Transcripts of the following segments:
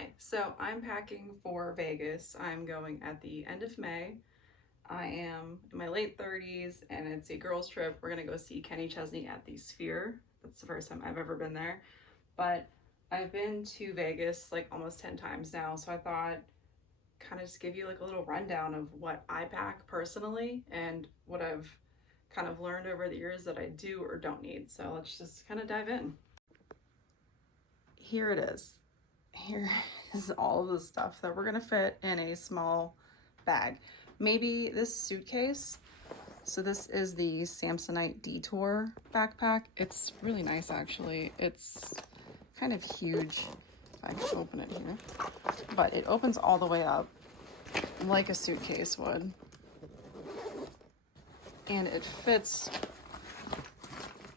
Hi, so I'm packing for Vegas. I'm going at the end of May. I am in my late 30s and it's a girls' trip. We're gonna go see Kenny Chesney at the Sphere. That's the first time I've ever been there. But I've been to Vegas like almost 10 times now, so I thought kind of just give you like a little rundown of what I pack personally and what I've kind of learned over the years that I do or don't need. So let's just kind of dive in. Here it is. Here is all of the stuff that we're gonna fit in a small bag. Maybe this suitcase. So this is the Samsonite Detour backpack. It's really nice actually. It's kind of huge. If I can open it here. But it opens all the way up like a suitcase would. And it fits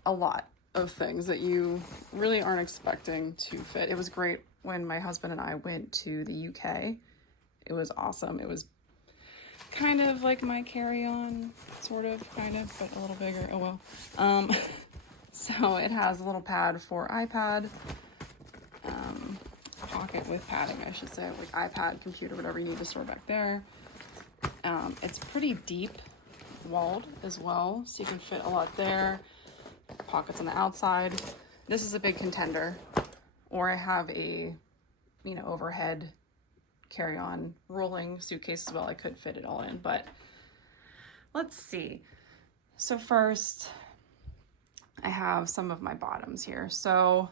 a lot of things that you really aren't expecting to fit. It was great when my husband and I went to the UK. It was awesome. It was kind of like my carry-on, sort of, kind of, but a little bigger. Oh well. So it has a little pad for iPad, pocket with padding, I should say, like iPad, computer, whatever you need to store back there. It's pretty deep walled as well, so you can fit a lot there. Pockets on the outside. This is a big contender. Or I have a, overhead carry-on rolling suitcase as well. I could fit it all in, but let's see. So first, I have some of my bottoms here. So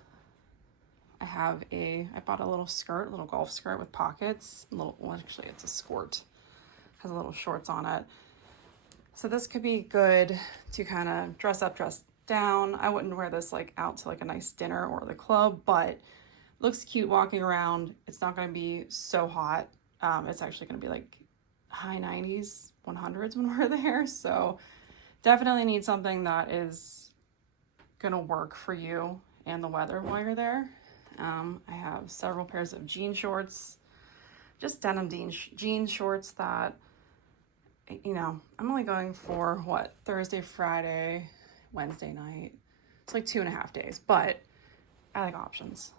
I bought a little skirt, a little golf skirt with pockets. Well, actually it's a skirt. Has a little shorts on it. So this could be good to kind of dress up, dress down. I wouldn't wear this like out to like a nice dinner or the club, but looks cute walking around. It's not going to be so hot. It's actually going to be like high 90s, 100s when we're there. So definitely need something that is going to work for you and the weather while you're there. I have several pairs of jean shorts, just denim jean shorts that, I'm only going for Thursday, Friday, Wednesday night. It's like 2.5 days, but I like options.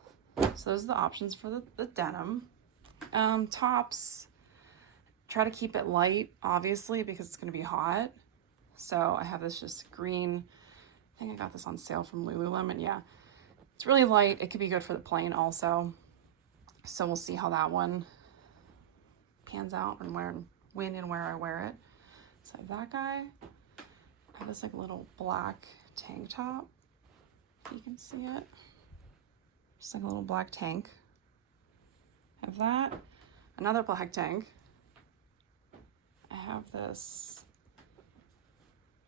So those are the options for the denim. Tops, try to keep it light, obviously, because it's going to be hot. So I have this just green, I think I got this on sale from Lululemon. Yeah, it's really light. It could be good for the plane also. So we'll see how that one pans out and when and where I wear it. So I have that guy. I have this like little black tank top, if you can see it. Just like a little black tank. I have that. Another black tank. I have this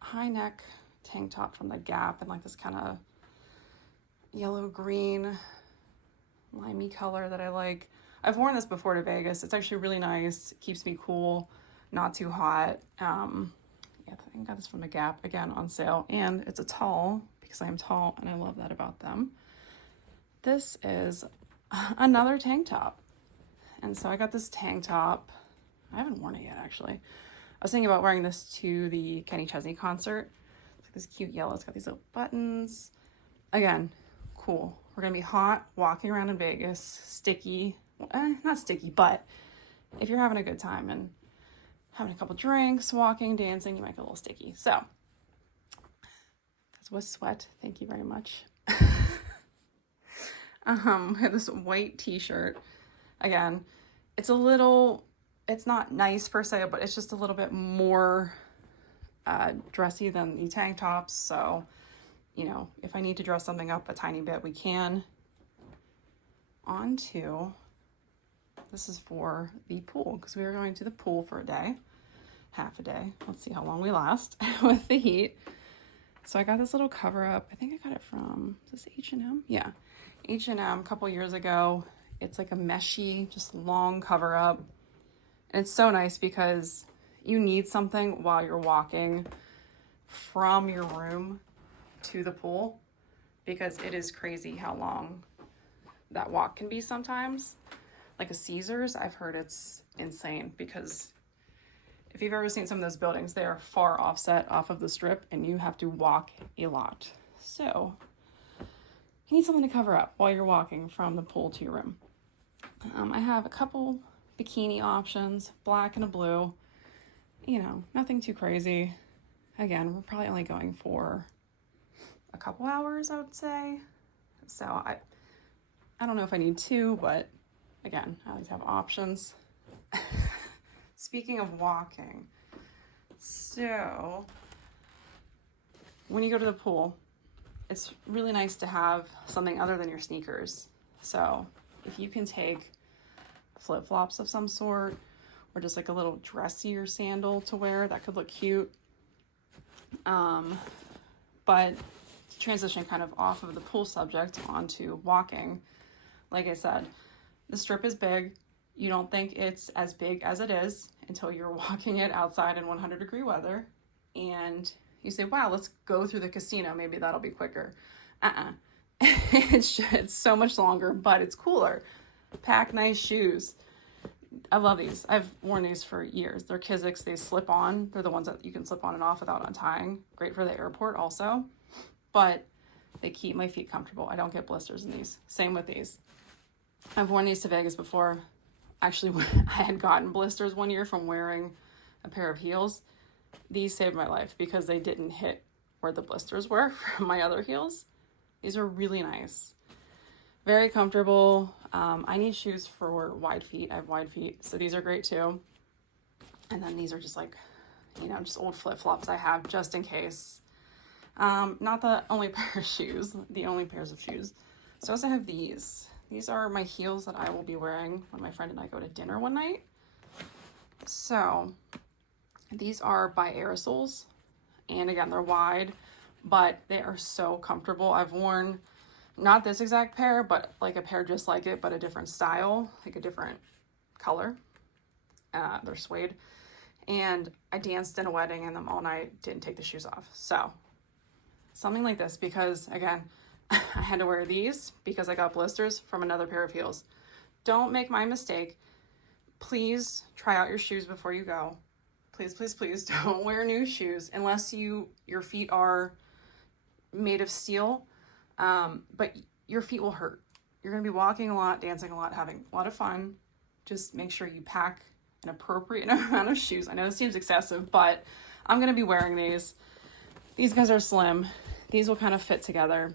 high neck tank top from the Gap in like this kind of yellow green limey color that I like. I've worn this before to Vegas. It's actually really nice. It keeps me cool, not too hot. Yeah, I think I got this from the Gap, again on sale, and it's a tall because I am tall and I love that about them. This is another tank top. And so I got this tank top. I haven't worn it yet, actually. I was thinking about wearing this to the Kenny Chesney concert. It's like this cute yellow. It's got these little buttons. Again, cool. We're going to be hot, walking around in Vegas, sticky. Well, not sticky, but if you're having a good time and having a couple drinks, walking, dancing, you might get a little sticky. So, that was sweat. Thank you very much. I have this white t-shirt. Again, it's not nice per se, but it's just a little bit more dressy than the tank tops. So, if I need to dress something up a tiny bit, we can. This is for the pool, because we are going to the pool for a day, half a day. Let's see how long we last with the heat. So I got this little cover up. I think I got it from, is this H&M? Yeah, H&M a couple years ago. It's like a meshy, just long cover up. And it's so nice because you need something while you're walking from your room to the pool, because it is crazy how long that walk can be sometimes. Like a Caesars, I've heard it's insane, because if you've ever seen some of those buildings, they are far offset off of the strip and you have to walk a lot. So you need something to cover up while you're walking from the pool to your room. I have a couple bikini options, black and a blue. You know, nothing too crazy. Again, we're probably only going for a couple hours, I would say. So I don't know if I need two, but again, I like to have options. Speaking of walking, so when you go to the pool, it's really nice to have something other than your sneakers. So if you can take flip-flops of some sort, or just like a little dressier sandal to wear, that could look cute. But to transition kind of off of the pool subject onto walking, like I said, the strip is big. You don't think it's as big as it is until you're walking it outside in 100-degree weather. And you say, wow, let's go through the casino. Maybe that'll be quicker. It's so much longer, but it's cooler. Pack nice shoes. I love these. I've worn these for years. They're Kizik's. They slip on. They're the ones that you can slip on and off without untying. Great for the airport also. But they keep my feet comfortable. I don't get blisters in these. Same with these. I've worn these to Vegas before. Actually, I had gotten blisters one year from wearing a pair of heels. These saved my life because they didn't hit where the blisters were from my other heels. These are really nice. Very comfortable. I need shoes for wide feet. I have wide feet, so these are great too. And then these are just like, you know, just old flip-flops I have just in case. Not the only pair of shoes, the only pairs of shoes. So I also have these. These are my heels that I will be wearing when my friend and I go to dinner one night. So these are by Aerosoles. And again, they're wide, but they are so comfortable. I've worn not this exact pair, but like a pair just like it, but a different style, like a different color. They're suede. And I danced in a wedding in them all night, didn't take the shoes off. So something like this, because again, I had to wear these because I got blisters from another pair of heels. Don't make my mistake. Please try out your shoes before you go. Please, please, please don't wear new shoes unless your feet are made of steel. But your feet will hurt. You're going to be walking a lot, dancing a lot, having a lot of fun. Just make sure you pack an appropriate amount of shoes. I know this seems excessive, but I'm going to be wearing these. These guys are slim. These will kind of fit together.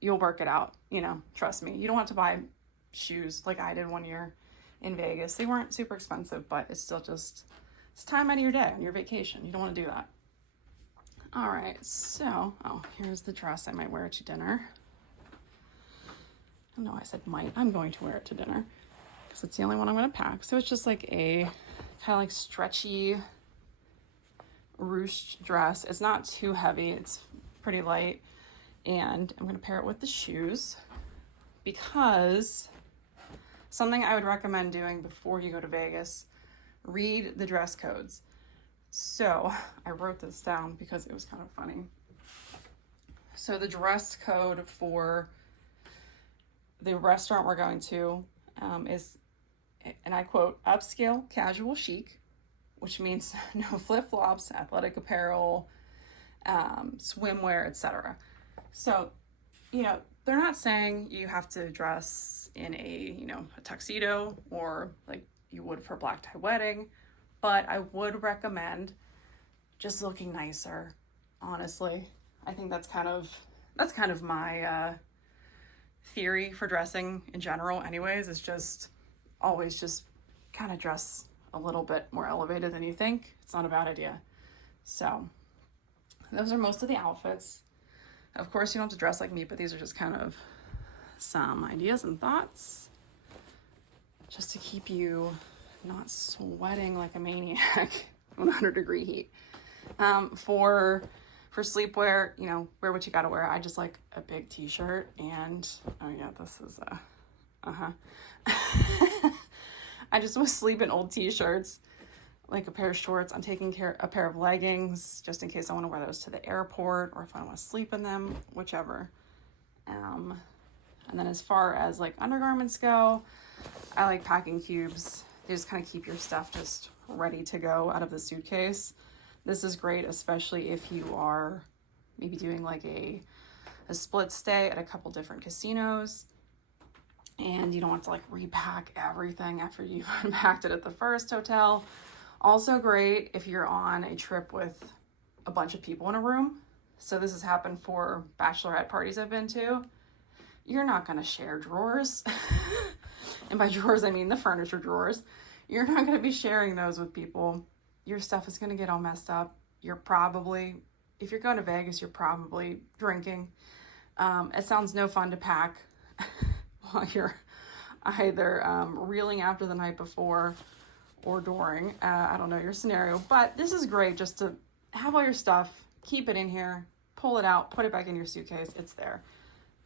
You'll work it out, you know, trust me. You don't have to buy shoes like I did one year in Vegas. They weren't super expensive, but it's still just, it's time out of your day on your vacation. You don't want to do that. All right, so, here's the dress I might wear to dinner. No, I said might. I'm going to wear it to dinner because it's the only one I'm going to pack. So it's just like a kind of like stretchy ruched dress. It's not too heavy. It's pretty light. And I'm going to pair it with the shoes because something I would recommend doing before you go to Vegas, read the dress codes. So I wrote this down because it was kind of funny. So the dress code for the restaurant we're going to is, and I quote, upscale casual chic, which means no flip-flops, athletic apparel, swimwear, etc. So, you know, they're not saying you have to dress in a tuxedo or like you would for a black tie wedding, but I would recommend just looking nicer, honestly. I think that's kind of my theory for dressing in general anyways, is just always just kind of dress a little bit more elevated than you think. It's not a bad idea. So those are most of the outfits. Of course, you don't have to dress like me, but these are just kind of some ideas and thoughts just to keep you not sweating like a maniac in 100-degree heat. For sleepwear, you know, wear what you gotta wear. I just like a big t-shirt and, oh yeah, this is, I just want to sleep in old t-shirts, like a pair of shorts. I'm taking a pair of leggings just in case I want to wear those to the airport or if I want to sleep in them, whichever. And then as far as like undergarments go, I like packing cubes. They just kind of keep your stuff just ready to go out of the suitcase. This is great, especially if you are maybe doing like a split stay at a couple different casinos. and you don't want to like repack everything after you've unpacked it at the first hotel. Also great if you're on a trip with a bunch of people in a room. So this has happened for bachelorette parties I've been to. You're not going to share drawers. And by drawers, I mean the furniture drawers. You're not going to be sharing those with people. Your stuff is going to get all messed up. You're probably, if you're going to Vegas, you're probably drinking. It sounds no fun to pack while you're either reeling after the night before or during. I don't know your scenario, but this is great just to have all your stuff, keep it in here, pull it out, put it back in your suitcase. It's there.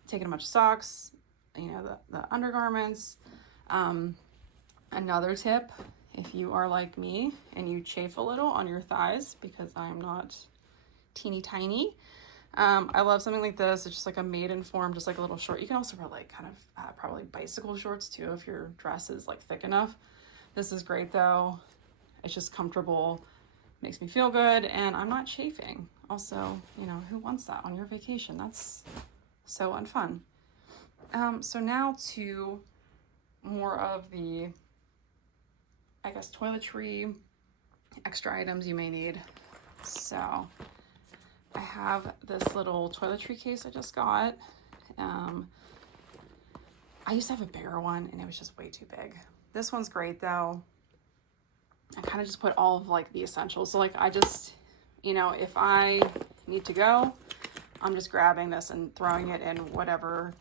Taking a bunch of socks, you know, the undergarments. Another tip, if you are like me and you chafe a little on your thighs, because I'm not teeny tiny, I love something like this. It's just like a maiden form, just like a little short. You can also wear like kind of probably bicycle shorts too if your dress is like thick enough. This is great though. It's just comfortable, makes me feel good, and I'm not chafing. Also, you know, who wants that on your vacation? That's so unfun. So now to more of the, I guess, toiletry extra items you may need. So I have this little toiletry case I just got. I used to have a bigger one and it was just way too big. This one's great though. I kind of just put all of like the essentials. So like I just, you know, if I need to go, I'm just grabbing this and throwing it in whatever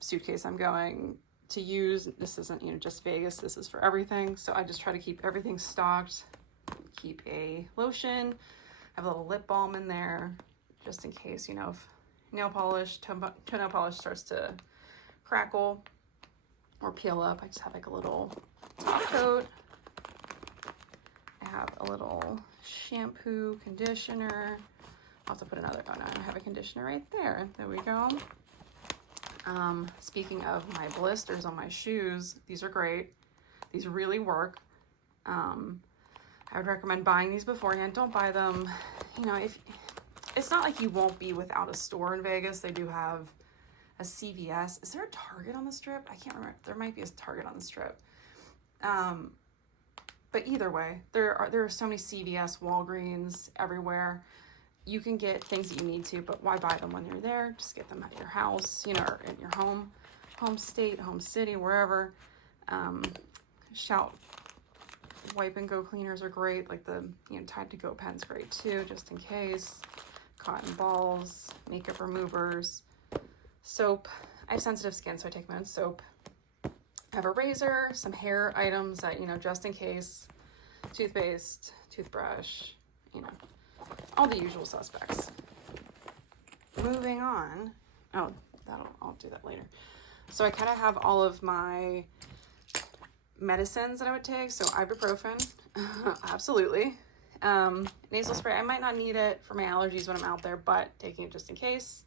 suitcase I'm going to use. This isn't, you know, just Vegas. This is for everything. So I just try to keep everything stocked. Keep a lotion. Have a little lip balm in there just in case, you know, if nail polish, toenail polish starts to crackle or peel up. I just have like a little top coat. I have a little shampoo, conditioner. I'll have to put another, oh no, I have a conditioner right there. There we go. Speaking of my blisters on my shoes, these are great. These really work. I would recommend buying these beforehand. Don't buy them, you know, if it's not like you won't be without a store in Vegas. They do have a CVS. Is there a Target on the Strip? I can't remember. There might be a Target on the Strip. But either way, there are so many CVS, Walgreens everywhere. You can get things that you need to, but why buy them when you're there? Just get them at your house, you know, or in your home state, home city, wherever. Shout wipe and go cleaners are great. Like the, you know, Tide to Go pen's great too, just in case. Cotton balls, makeup removers, soap. I have sensitive skin, so I take my own soap. I have a razor, some hair items that, you know, just in case. Toothpaste, toothbrush, you know, all the usual suspects. Moving on. Oh, I'll do that later. So I kind of have all of my medicines that I would take. So ibuprofen, absolutely. Nasal spray, I might not need it for my allergies when I'm out there, but taking it just in case.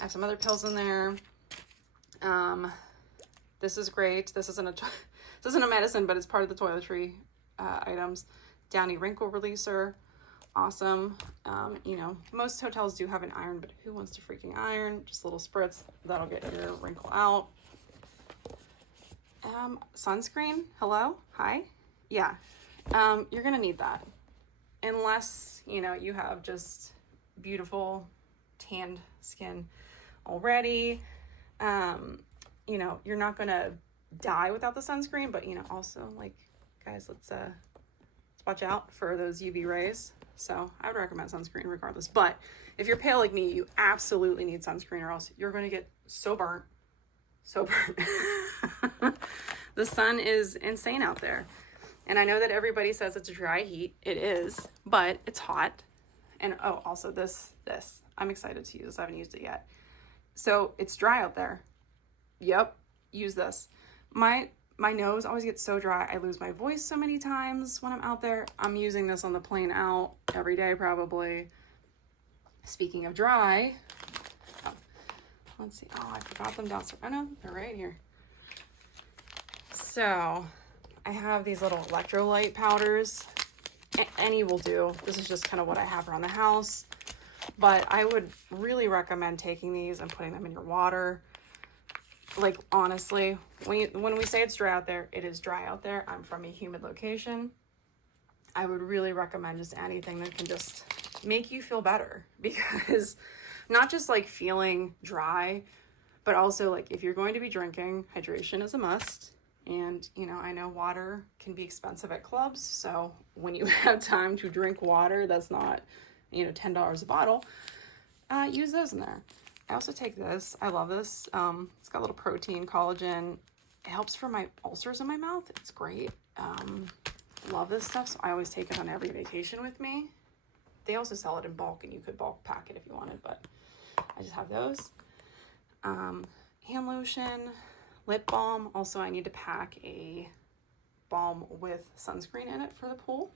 I have some other pills in there. This is great. This isn't a medicine, but it's part of the toiletry items. Downy wrinkle releaser, awesome. You know, most hotels do have an iron, but who wants to freaking iron? Just a little spritz that'll get your wrinkle out. Sunscreen, hello, hi, yeah. You're gonna need that unless, you know, you have just beautiful tanned skin already. You know, you're not gonna die without the sunscreen, but, you know, also, like, guys, let's watch out for those UV rays. So I would recommend sunscreen regardless. But if you're pale like me, you absolutely need sunscreen, or else you're going to get so burnt. So burnt. The sun is insane out there. And I know that everybody says it's a dry heat. It is, but it's hot. And oh, also this, I'm excited to use this. I haven't used it yet. So it's dry out there. Yep, use this. My nose always gets so dry. I lose my voice so many times when I'm out there. I'm using this on the plane out every day probably. Speaking of dry, oh, let's see. Oh, I forgot them downstairs. Oh no, they're right here. So I have these little electrolyte powders. Any will do. This is just kind of what I have around the house. But I would really recommend taking these and putting them in your water. like, honestly, when we say it's dry out there, it is dry out there. I'm from a humid location. I would really recommend just anything that can just make you feel better, because not just like feeling dry, but also like if you're going to be drinking, hydration is a must. And, you know, I know water can be expensive at clubs. So when you have time to drink water that's not, you know, $10 a bottle, use those in there. I also take this. I love this. It's got a little protein, collagen. It helps for my ulcers in my mouth. It's great. Love this stuff. So I always take it on every vacation with me. They also sell it in bulk, and you could bulk pack it if you wanted, but I just have those. Hand lotion, lip balm. Also, I need to pack a balm with sunscreen in it for the pool.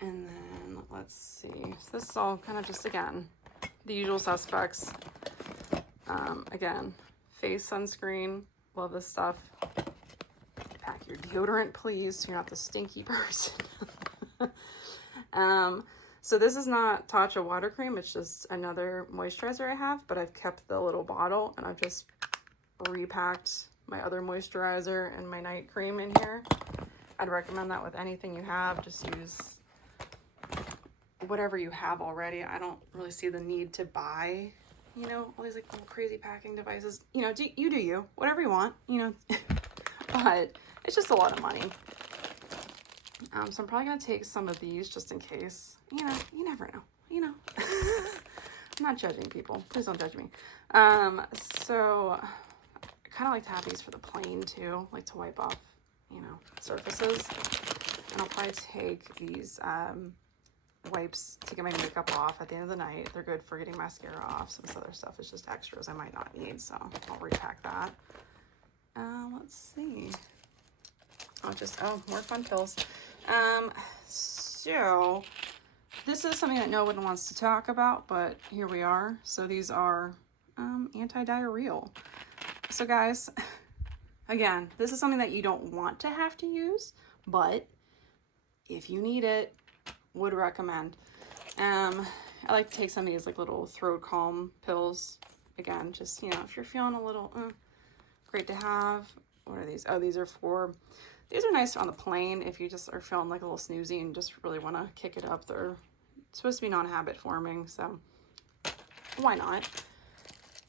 And then let's see. So this is all kind of just, again, the usual suspects. Again, face sunscreen. Love this stuff. Pack your deodorant, please, so you're not the stinky person. So this is not Tatcha water cream. It's just another moisturizer I have, but I've kept the little bottle, and I've just repacked my other moisturizer and my night cream in here. I'd recommend that with anything you have. Just use whatever you have already. I don't really see the need to buy, you know, all these like little crazy packing devices. You know, do you, whatever you want, you know, but it's just a lot of money. So I'm probably going to take some of these just in case, you know, you never know, you know. I'm not judging people. Please don't judge me. So I kind of like to have these for the plane too, like to wipe off, you know, surfaces. And I'll probably take these wipes to get my makeup off at the end of the night. They're good for getting mascara off. Some of this other stuff is just extras I might not need, so I'll repack that. Let's see. More fun pills. So this is something that no one wants to talk about, but here we are. So these are anti-diarrheal. So guys, again, this is something that you don't want to have to use, but if you need it, would recommend. I like to take some of these like little throat calm pills. Again, just, you know, if you're feeling a little great to have. What are these? Oh, these are nice on the plane if you just are feeling like a little snoozy and just really want to kick it up. They're supposed to be non-habit forming, so why not?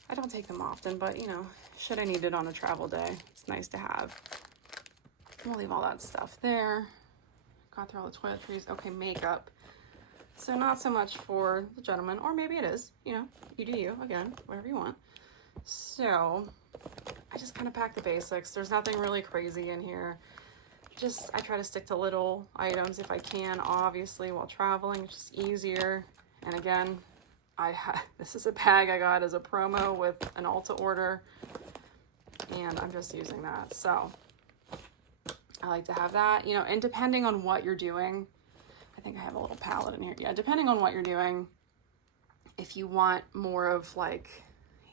I don't take them often, but, you know, should I need it on a travel day, it's nice to have. We'll leave all that stuff there. Got through all the toiletries. Okay, makeup. So not so much for the gentleman, or maybe it is, you know, you do you, again, whatever you want. So I just kind of pack the basics. There's nothing really crazy in here. I try to stick to little items if I can, obviously, while traveling. It's just easier. And again, this is a bag I got as a promo with an Ulta order, and I'm just using that. So I like to have that, you know, and depending on what you're doing, I think I have a little palette in here. Yeah, depending on what you're doing, if you want more of like,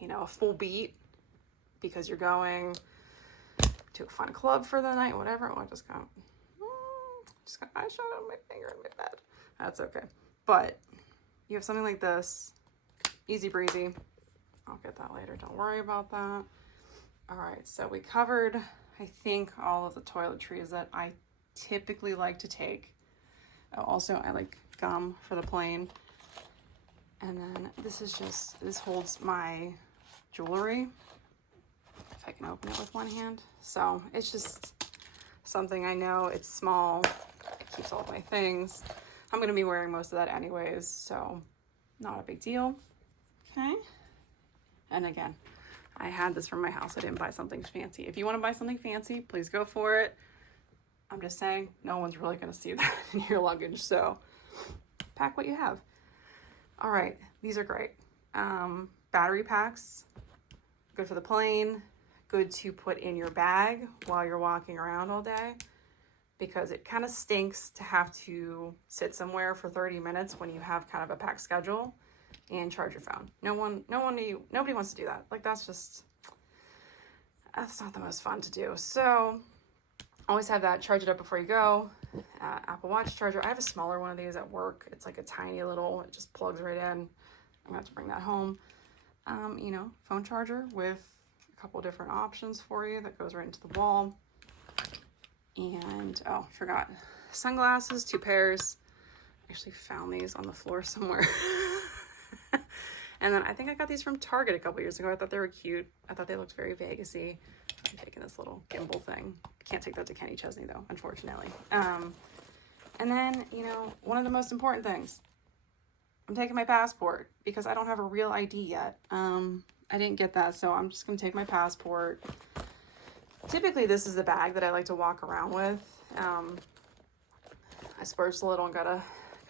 you know, a full beat because you're going to a fun club for the night, whatever. Oh, I just got eyeshadow on my finger in my bed. That's okay. But you have something like this, easy breezy. I'll get that later. Don't worry about that. All right, so we covered, I think, all of the toiletries that I typically like to take. Oh, also, I like gum for the plane. And then this holds my jewelry, if I can open it with one hand. So it's just something, I know it's small, it keeps all of my things. I'm going to be wearing most of that anyways, so not a big deal. Okay. And again, I had this from my house. I didn't buy something fancy. If you want to buy something fancy, please go for it. I'm just saying, no one's really going to see that in your luggage, so pack what you have. All right, these are great. Battery packs, good for the plane, good to put in your bag while you're walking around all day, because it kind of stinks to have to sit somewhere for 30 minutes when you have kind of a packed schedule and charge your phone. Nobody wants to do that. Like, that's not the most fun to do. So always have that, charge it up before you go. Apple Watch charger. I have a smaller one of these at work. It's like a tiny little, it just plugs right in. I'm gonna have to bring that home. You know, phone charger with couple different options for you that goes right into the wall. And, oh, forgot. Sunglasses, 2 pairs. I actually found these on the floor somewhere. And then I think I got these from Target a couple years ago. I thought they were cute. I thought they looked very Vegas-y. I'm taking this little gimbal thing. Can't take that to Kenny Chesney though, unfortunately. And then, you know, one of the most important things, I'm taking my passport because I don't have a real ID yet. I didn't get that, so I'm just gonna take my passport. Typically this is the bag that I like to walk around with. I splurged a little and got a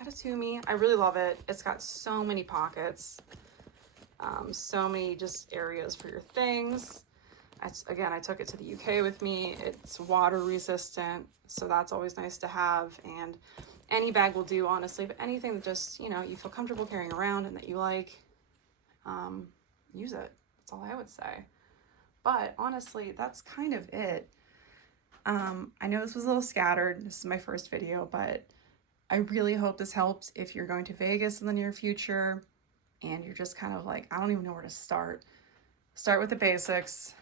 Tumi. I really love it. It's got so many pockets. So many just areas for your things. Again, I took it to the UK with me. It's water resistant, so that's always nice to have. And any bag will do, honestly, but anything that just, you know, you feel comfortable carrying around and that you like, use it. That's all I would say. But honestly, that's kind of it. I know this was a little scattered. This is my first video, but I really hope this helps if you're going to Vegas in the near future and you're just kind of like, I don't even know where to start. Start with the basics,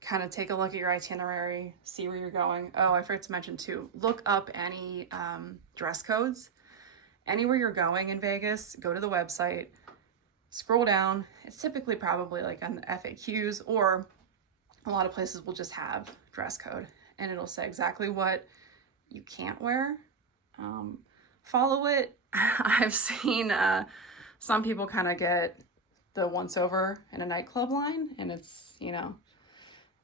kind of take a look at your itinerary, see where you're going. Oh, I forgot to mention too, look up any dress codes. Anywhere you're going in Vegas, go to the website, scroll down. It's typically probably like on the FAQs, or a lot of places will just have dress code and it'll say exactly what you can't wear. Follow it. I've seen some people kind of get the once over in a nightclub line, and it's, you know,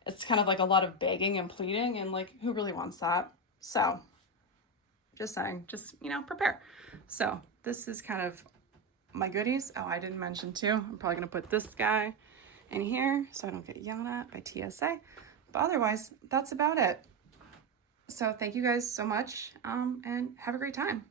it's kind of like a lot of begging and pleading, and like, who really wants that? So just saying, just, you know, prepare. So this is kind of my goodies. Oh, I didn't mention too, I'm probably gonna put this guy in here so I don't get yelled at by TSA, but otherwise that's about it. So thank you guys so much, and have a great time.